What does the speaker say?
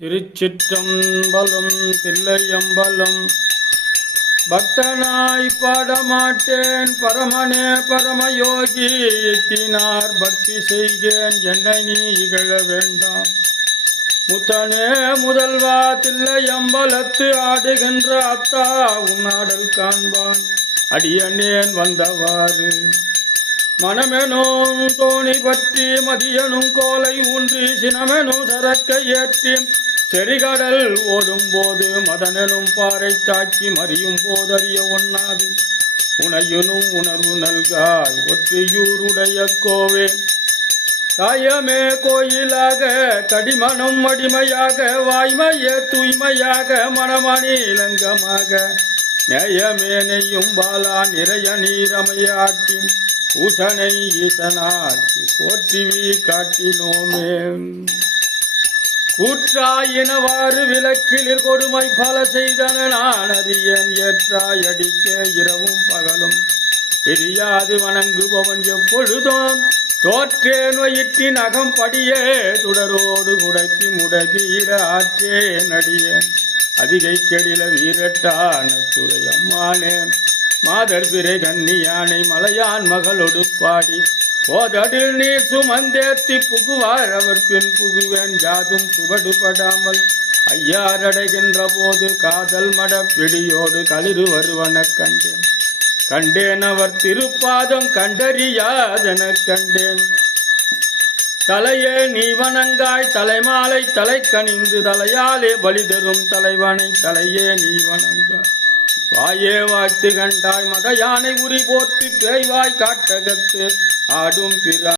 திருச்சிற்றம்பலம் தில்லையம்பலம். பக்தனாய் பாடமாட்டேன் பரமனே பரமயோகி, எத்தினார் பக்தி செய்கேன் என்னை நீ இகழ வேண்டாம். முத்தனே முதல்வா தில்லையம்பலத்து ஆடுகின்ற அத்தா, உன்னாடல் காண்பான் அடியனேன் வந்தவாறு. மனமெனும் தோணி பற்றி மதியனும் கோலை ஊன்றி, சினமெனும் சரக்கை ஏற்றி செறிகடல் ஓடும் போது, மதனெனும் பாறை தாக்கி மறியும் போதறிய ஒண்ணாது. உனையனும் உணர்வு நல்காய் ஒற்றியூருடைய கோவே. காயமே கோயிலாக கடிமணம் அடிமையாக, வாய்மையே தூய்மையாக மனமணி இளங்கமாக, நேயமே நெய்யும் பாலா நிறைய நீரமையாட்டி, பூசனை ஈசனாட்சி போற்றிவி காட்டினோமே. கூற்றாயினவாறு விளக்கிலிற் கொடுமை பல செய்தன நான் அறியன், ஏற்றாய் அடிக்க இரவும் பகலும் தெரியாது வணங்குபவன் எப்பொழுதும். தோற்றேன் வயிற்றின் அகம் படியே துடரோடு முடக்கி முடக்கிட ஆற்றேன் அடியேன், அதிகை கெடில வீரட்டான துறை அம்மானே. மாதர் பிறை கன்னியானை மலையான் மகளொடு பாடி, போதடில் நீர் சுமந்தேத்தி புகுவார் அவர் பின் புகுவேன், யாதும் சுவடுபடாமல் ஐயாரடைகின்ற போது காதல் மட பிடியோடு களிறு வருவன கண்டேன். கண்டேன் அவர் திருப்பாதம் கண்டறியாதென கண்டேன். தலையே நீ வணங்காய் தலைமாலை தலை கணிந்து, தலையாலே பலி தரும் தலைவனை தலையே நீ வணங்காய். வாயே வாழ்த்து கண்டாய் மத யானை உரி போற்றி, பேய்வாய் காட்டகத்து ஆடும் பிற